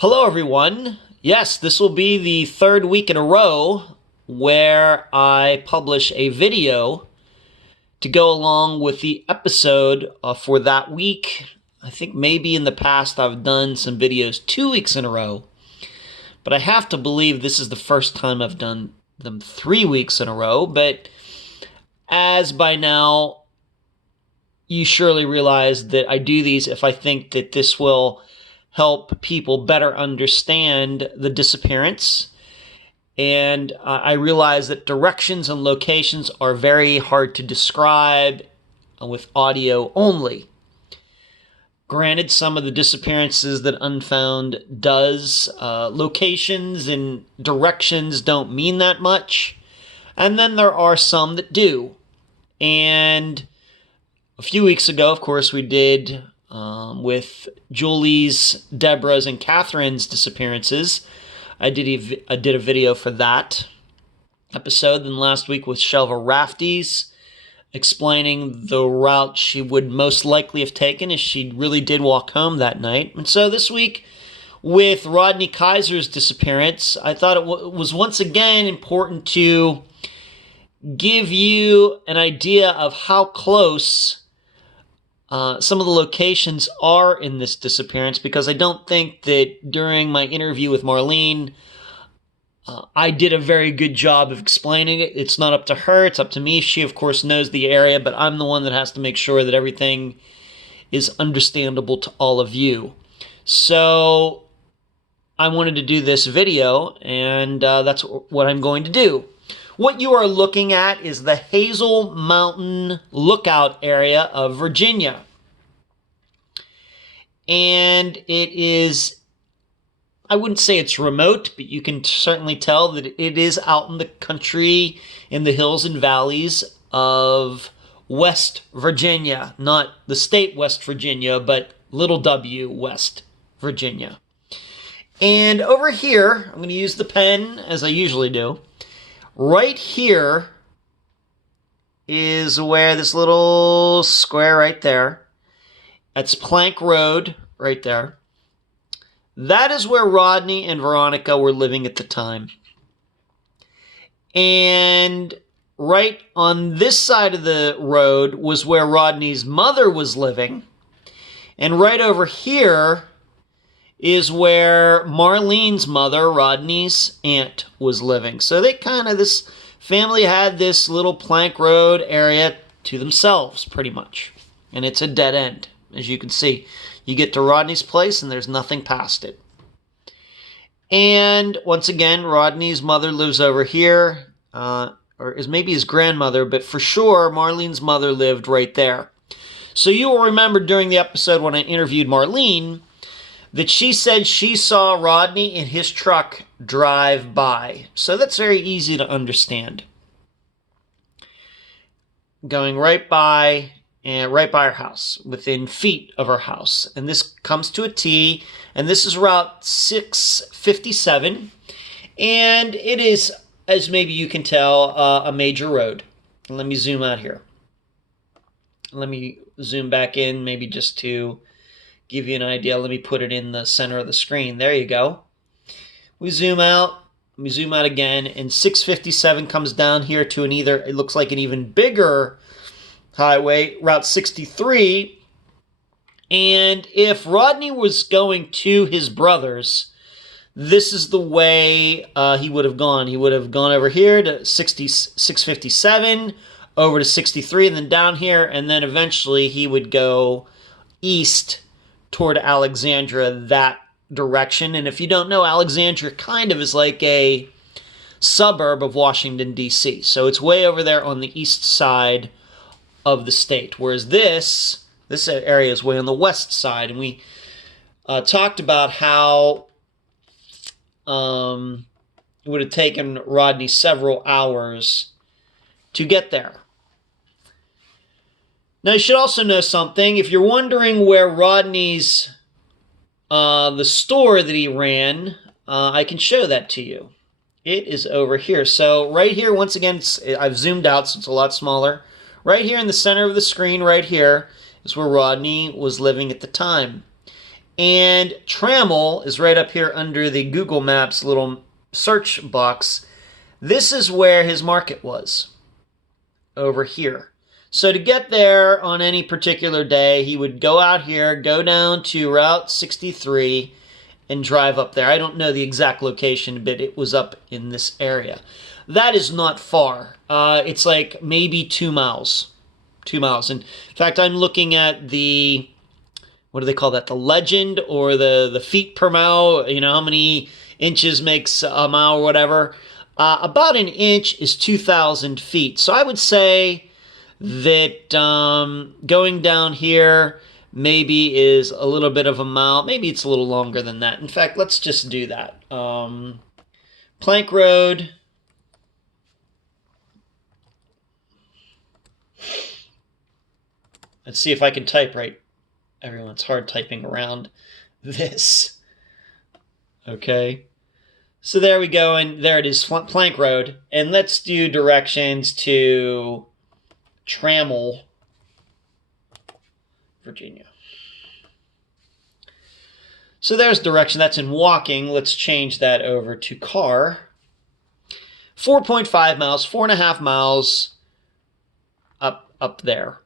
Hello, everyone. Yes, this will be the third week in a row where I publish a video to go along with the episode for that week. I think maybe in the past I've done some videos 2 weeks in a row, but I have to believe this is the first time I've done them 3 weeks in a row. But as by now, you surely realize that I do these if I think that this will help people better understand the disappearance. And I realize that directions and locations are very hard to describe with audio only. Granted, some of the disappearances that Unfound does, locations and directions don't mean that much. And then there are some that do. And a few weeks ago, of course, we did with Julie's, Deborah's, and Catherine's disappearances. I did a video for that episode. Then last week with Shelva Rafty's, explaining the route she would most likely have taken if she really did walk home that night. And so this week with Rodney Kiser's disappearance, I thought it was once again important to give you an idea of how close some of the locations are in this disappearance, because I don't think that during my interview with Marlene, I did a very good job of explaining it. It's not up to her, it's up to me. She, of course, knows the area, but I'm the one that has to make sure that everything is understandable to all of you. So I wanted to do this video, and that's what I'm going to do. What you are looking at is the Hazel Mountain Lookout area of Virginia. And it is, I wouldn't say it's remote, but you can certainly tell that it is out in the country, in the hills and valleys of West Virginia. Not the state West Virginia, but little w, West Virginia. And over here, I'm going to use the pen as I usually do. Right here is where this little square right there, that's Plank Road right there. That is where Rodney and Veronica were living at the time. And right on this side of the road was where Rodney's mother was living. And right over here is where Marlene's mother, Rodney's aunt, was living. So they this family had this little Plank Road area to themselves, pretty much. And it's a dead end, as you can see. You get to Rodney's place and there's nothing past it. And once again, Rodney's mother lives over here, or is maybe his grandmother, but for sure, Marlene's mother lived right there. So you will remember during the episode when I interviewed Marlene, that she said she saw Rodney in his truck drive by. So that's very easy to understand. Going right by our house, within feet of our house. And this comes to a T, and this is Route 657. And it is, as maybe you can tell, a major road. Let me zoom out here. Let me zoom back in, maybe just to give you an idea. Let me put it in the center of the screen. There you go. We zoom out again, and 657 comes down here to it looks like an even bigger highway, Route 63. And if Rodney was going to his brother's, this is the way he would have gone. He would have gone over here to 657, over to 63, and then down here, and then eventually he would go east toward Alexandria, that direction. And if you don't know, Alexandria kind of is like a suburb of Washington, D.C. So it's way over there on the east side of the state. Whereas this area is way on the west side. And we talked about how it would have taken Rodney several hours to get there. Now, you should also know something. If you're wondering where Rodney's, the store that he ran, I can show that to you. It is over here. So right here, once again, I've zoomed out, so it's a lot smaller. Right here in the center of the screen, right here, is where Rodney was living at the time. And Trammell is right up here under the Google Maps little search box. This is where his market was, over here. So to get there on any particular day, he would go out here, go down to Route 63, and drive up there. I don't know the exact location, but it was up in this area. That is not far. It's like maybe 2 miles. 2 miles. In fact, I'm looking at the, what do they call that? The legend, or the feet per mile, you know, how many inches makes a mile or whatever. About an inch is 2,000 feet. So I would say that going down here maybe is a little bit of a mile. Maybe it's a little longer than that. In fact, let's just do that. Plank Road. Let's see if I can type right. Everyone's hard typing around this. Okay. So there we go, and there it is, Plank Road. And let's do directions to Trammell, Virginia. So there's direction. That's in walking. Let's change that over to car. 4.5 miles, 4.5 miles up there.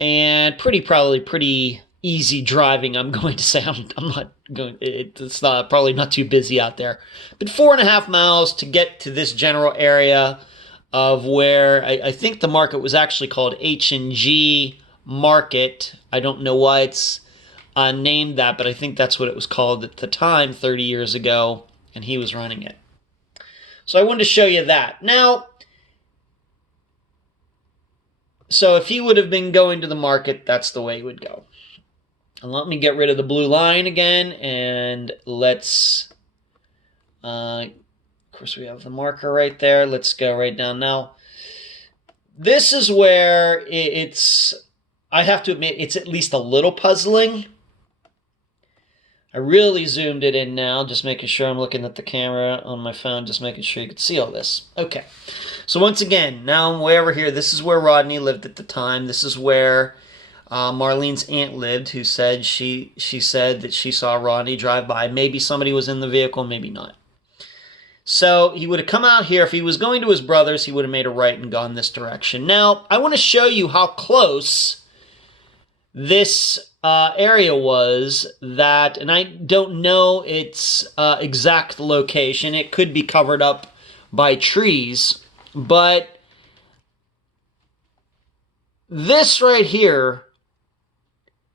And probably pretty easy driving, I'm going to say. I'm not going, it's not, probably not too busy out there. But 4.5 miles to get to this general area of where I think the market was actually called H&G Market. I don't know why it's named that, but I think that's what it was called at the time, 30 years ago, and he was running it. So I wanted to show you that. Now, so if he would have been going to the market, that's the way he would go. And let me get rid of the blue line again, and let's, of course we have the marker right there. Let's go right down now. This is where it's, I have to admit, it's at least a little puzzling. I really zoomed it in now, just making sure I'm looking at the camera on my phone, just making sure you can see all this. Okay, so once again, now I'm way over here. This is where Rodney lived at the time. This is where Marlene's aunt lived, who said she said that she saw Rodney drive by. Maybe somebody was in the vehicle, maybe not. So he would have come out here. If he was going to his brother's, he would have made a right and gone this direction. Now, I want to show you how close this area was that, and I don't know its exact location. It could be covered up by trees, but this right here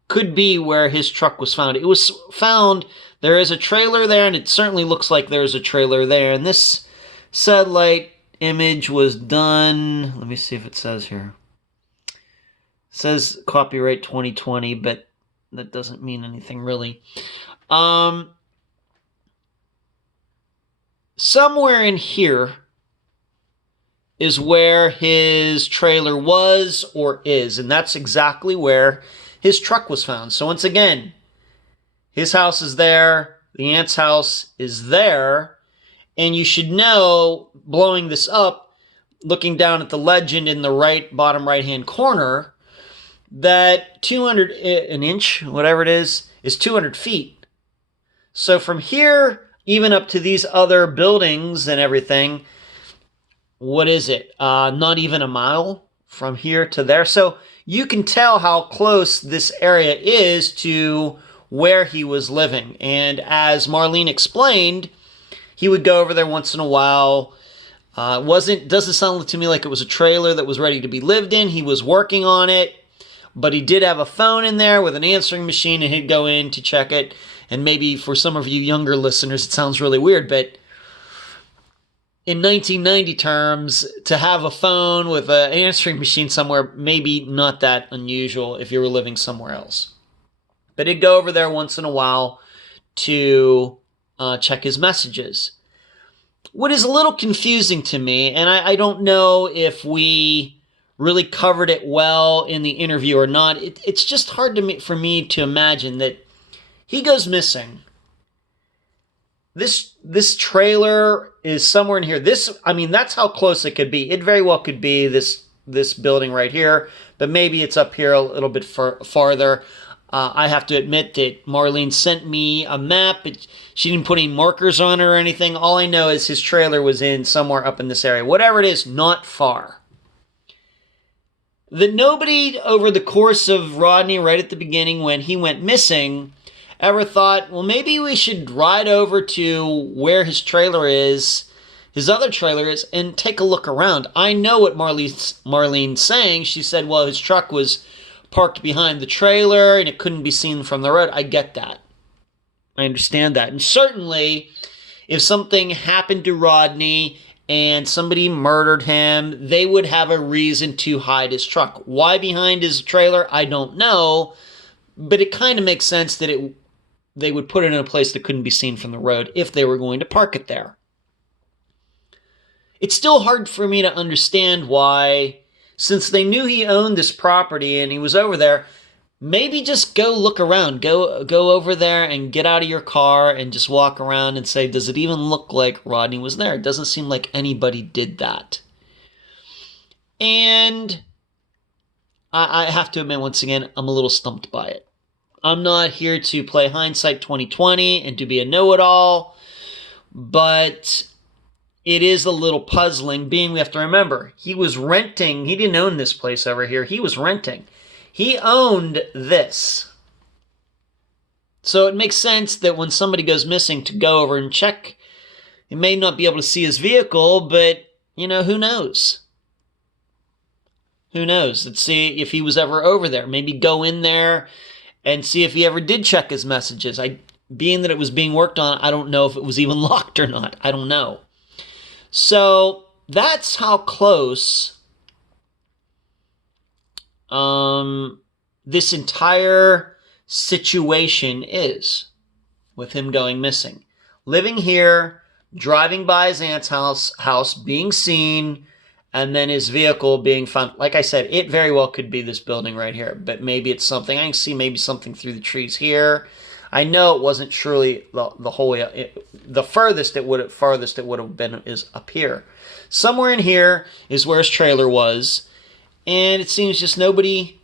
could be where his truck was found. It was found, there is a trailer there, and it certainly looks like there's a trailer there. And this satellite image was done, let me see if it says here. It says copyright 2020, but that doesn't mean anything really. Somewhere in here is where his trailer was or is, and that's exactly where his truck was found. So once again, his house is there, the aunt's house is there, and you should know, blowing this up, looking down at the legend in the right bottom right-hand corner, that 200, an inch, whatever it is 200 feet. So from here, even up to these other buildings and everything, what is it? Not even a mile from here to there. So you can tell how close this area is to where he was living. And as Marlene explained, he would go over there once in a while. Doesn't sound to me like it was a trailer that was ready to be lived in. He was working on it, but he did have a phone in there with an answering machine, and he'd go in to check it. And maybe for some of you younger listeners, it sounds really weird, but in 1990 terms, to have a phone with an answering machine somewhere, maybe not that unusual if you were living somewhere else. But he'd go over there once in a while to check his messages. What is a little confusing to me, and I don't know if we really covered it well in the interview or not, it's just hard for me to imagine that he goes missing. This trailer is somewhere in here. That's how close it could be. It very well could be this building right here, but maybe it's up here a little bit farther. I have to admit that Marlene sent me a map, but she didn't put any markers on it or anything. All I know is his trailer was in somewhere up in this area. Whatever it is, not far. That nobody over the course of Rodney, right at the beginning when he went missing, ever thought, well, maybe we should ride over to where his trailer is, his other trailer is, and take a look around. I know what Marlene's saying. She said, well, his truck was parked behind the trailer and it couldn't be seen from the road. I get that. I understand that. And certainly, if something happened to Rodney and somebody murdered him, they would have a reason to hide his truck. Why behind his trailer? I don't know. But it kind of makes sense that they would put it in a place that couldn't be seen from the road if they were going to park it there. It's still hard for me to understand why, since they knew he owned this property and he was over there, maybe just go look around. Go over there and get out of your car and just walk around and say, does it even look like Rodney was there? It doesn't seem like anybody did that. And I have to admit, once again, I'm a little stumped by it. I'm not here to play hindsight 2020 and to be a know-it-all, but it is a little puzzling, being we have to remember, he was renting. He didn't own this place over here. He was renting. He owned this. So it makes sense that when somebody goes missing to go over and check. You may not be able to see his vehicle, but, who knows? Who knows? Let's see if he was ever over there. Maybe go in there and see if he ever did check his messages. Being that it was being worked on, I don't know if it was even locked or not. I don't know. So that's how close this entire situation is with him going missing. Living here, driving by his aunt's house, being seen, and then his vehicle being found. Like I said, it very well could be this building right here, but maybe it's something. I can see maybe something through the trees here. I know it wasn't truly the whole way. The farthest it would have been is up here. Somewhere in here is where his trailer was, and it seems just nobody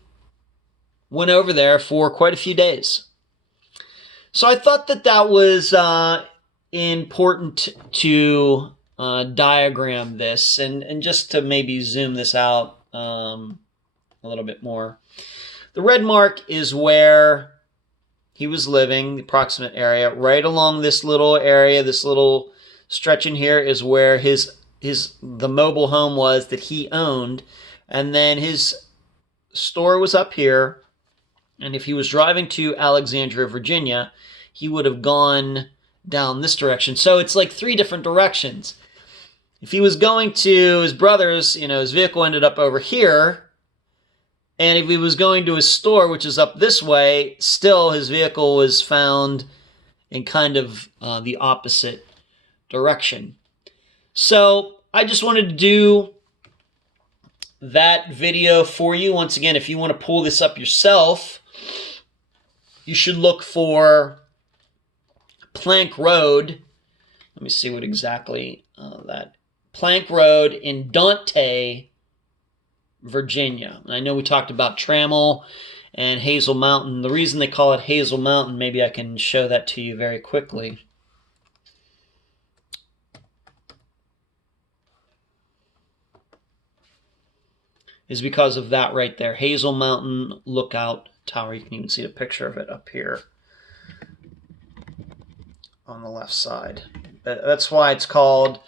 went over there for quite a few days. So I thought that was important to diagram this and just to maybe zoom this out a little bit more. The red mark is where he was living, the approximate area. Right along this little area, this little stretch in here is where the mobile home was that he owned. And then his store was up here. And if he was driving to Alexandria, Virginia, he would have gone down this direction. So it's like 3 different directions. If he was going to his brother's, his vehicle ended up over here. And if he was going to his store, which is up this way, still his vehicle was found in kind of the opposite direction. So I just wanted to do that video for you. Once again, if you want to pull this up yourself, you should look for Plank Road. Let me see what exactly that. Plank Road in Dante, Virginia. I know we talked about Trammell and Hazel Mountain. The reason they call it Hazel Mountain, maybe I can show that to you very quickly. Is because of that right there. Hazel Mountain Lookout Tower. You can even see a picture of it up here on the left side. That's why it's called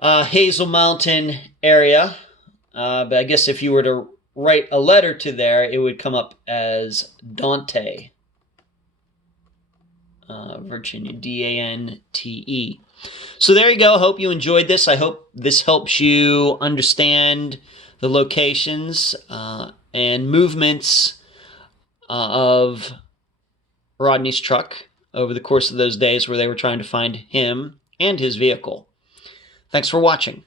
Hazel Mountain area. But I guess if you were to write a letter to there, it would come up as Dante, Virginia, D-A-N-T-E. So there you go. Hope you enjoyed this. I hope this helps you understand the locations and movements of Rodney's truck over the course of those days where they were trying to find him and his vehicle. Thanks for watching.